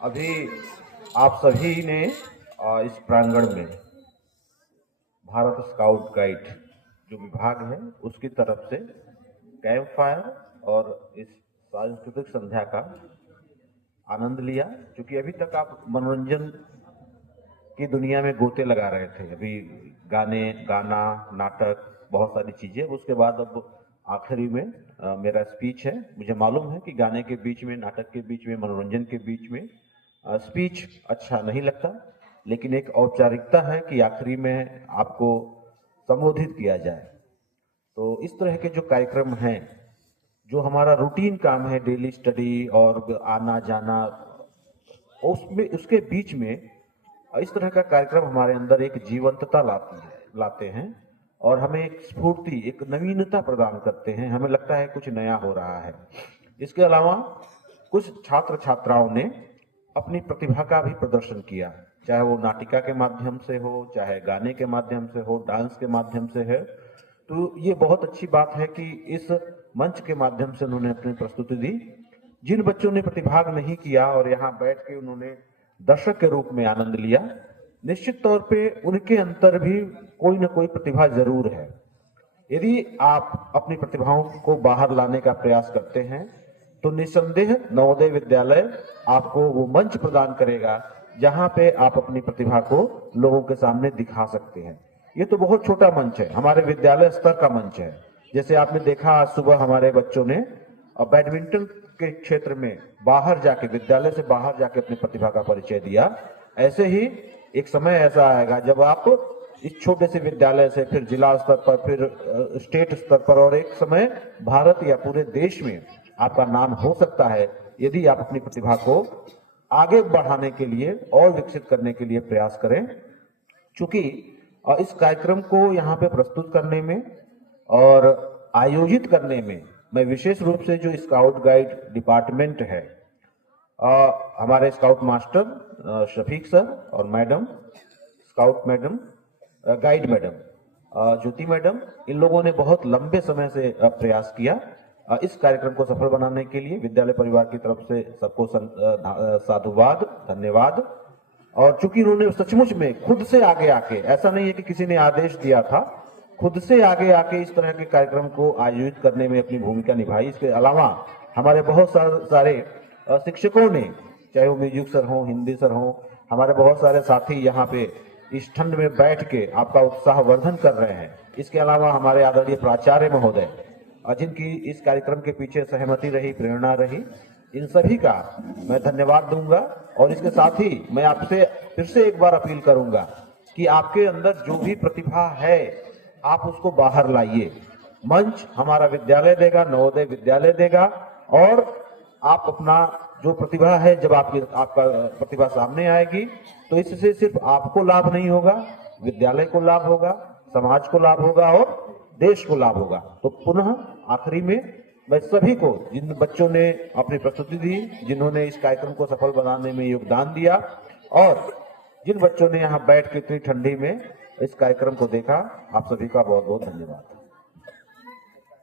अभी आप सभी ने इस प्रांगण में भारत स्काउट गाइड जो विभाग है उसकी तरफ से कैंप फायर और इस सांस्कृतिक संध्या का आनंद लिया। क्योंकि अभी तक आप मनोरंजन की दुनिया में गोते लगा रहे थे, अभी गाना नाटक बहुत सारी चीजें, उसके बाद अब आखिरी में मेरा स्पीच है। मुझे मालूम है कि गाने के बीच में, नाटक के बीच में, मनोरंजन के बीच में स्पीच अच्छा नहीं लगता, लेकिन एक औपचारिकता है कि आखिरी में आपको संबोधित किया जाए। तो इस तरह के जो कार्यक्रम हैं, जो हमारा रूटीन काम है, डेली स्टडी और आना जाना, उसमें उसके बीच में इस तरह का कार्यक्रम हमारे अंदर एक जीवंतता लाते हैं और हमें एक स्फूर्ति, एक नवीनता प्रदान करते हैं। हमें लगता है कुछ नया हो रहा है। इसके अलावा कुछ छात्र छात्राओं ने अपनी प्रतिभा का भी प्रदर्शन किया, चाहे वो नाटिका के माध्यम से हो, चाहे गाने के माध्यम से हो, डांस के माध्यम से है। तो ये बहुत अच्छी बात है कि इस मंच के माध्यम से उन्होंने अपनी प्रस्तुति दी। जिन बच्चों ने प्रतिभाग नहीं किया और यहाँ बैठ के उन्होंने दर्शक के रूप में आनंद लिया, निश्चित तौर पे उनके अंदर भी कोई न कोई प्रतिभा जरूर है। यदि आप अपनी प्रतिभाओं को बाहर लाने का प्रयास करते हैं तो निस्संदेह नवोदय विद्यालय आपको वो मंच प्रदान करेगा जहां पे आप अपनी प्रतिभा को लोगों के सामने दिखा सकते हैं। ये तो बहुत छोटा मंच है, हमारे विद्यालय स्तर का मंच है। जैसे आपने देखा आज सुबह हमारे बच्चों ने बैडमिंटन के क्षेत्र में बाहर जाके, विद्यालय से बाहर जाके अपनी प्रतिभा का परिचय दिया। ऐसे ही एक समय ऐसा आएगा जब आप इस छोटे से विद्यालय से फिर जिला स्तर पर, फिर स्टेट स्तर पर, और एक समय भारत या पूरे देश में आपका नाम हो सकता है यदि आप अपनी प्रतिभा को आगे बढ़ाने के लिए और विकसित करने के लिए प्रयास करें। चूंकि इस कार्यक्रम को यहाँ पे प्रस्तुत करने में और आयोजित करने में मैं विशेष रूप से जो स्काउट गाइड डिपार्टमेंट है, हमारे स्काउट मास्टर शफीक सर और madam, scout madam, guide madam Jyoti madam, इन लोगों ने बहुत लंबे समय से प्रयास किया इस कार्यक्रम को सफल बनाने के लिए। विद्यालय परिवार की तरफ से सबको साधुवाद, धन्यवाद। और चूंकि उन्होंने सचमुच में खुद से आगे आके, ऐसा नहीं है कि किसी ने आदेश दिया था, खुद से आगे आके इस तरह के कार्यक्रम को आयोजित करने में अपनी भूमिका निभाई। इसके अलावा हमारे बहुत सारे शिक्षकों ने, चाहे वो म्यूजिक सर हो, हिंदी सर हो, हमारे बहुत सारे साथी यहाँ पे इस ठंड में बैठ के आपका उत्साह वर्धन कर रहे हैं। इसके अलावा हमारे आदरणीय प्राचार्य महोदय, जिनकी इस कार्यक्रम के पीछे सहमति रही, प्रेरणा रही, इन सभी का मैं धन्यवाद दूंगा। और इसके साथ ही मैं आपसे फिर से एक बार अपील करूंगा कि आपके अंदर जो भी प्रतिभा है आप उसको बाहर लाइए। मंच हमारा विद्यालय देगा, नवोदय विद्यालय देगा, और आप अपना जो प्रतिभा है, जब आपका प्रतिभा सामने आएगी तो इससे सिर्फ आपको लाभ नहीं होगा, विद्यालय को लाभ होगा, समाज को लाभ होगा और देश को लाभ होगा। तो पुनः आखिरी में मैं सभी को, जिन बच्चों ने अपनी प्रस्तुति दी, जिन्होंने इस कार्यक्रम को सफल बनाने में योगदान दिया, और जिन बच्चों ने यहाँ बैठ के इतनी ठंडी में इस कार्यक्रम को देखा, आप सभी का बहुत बहुत धन्यवाद।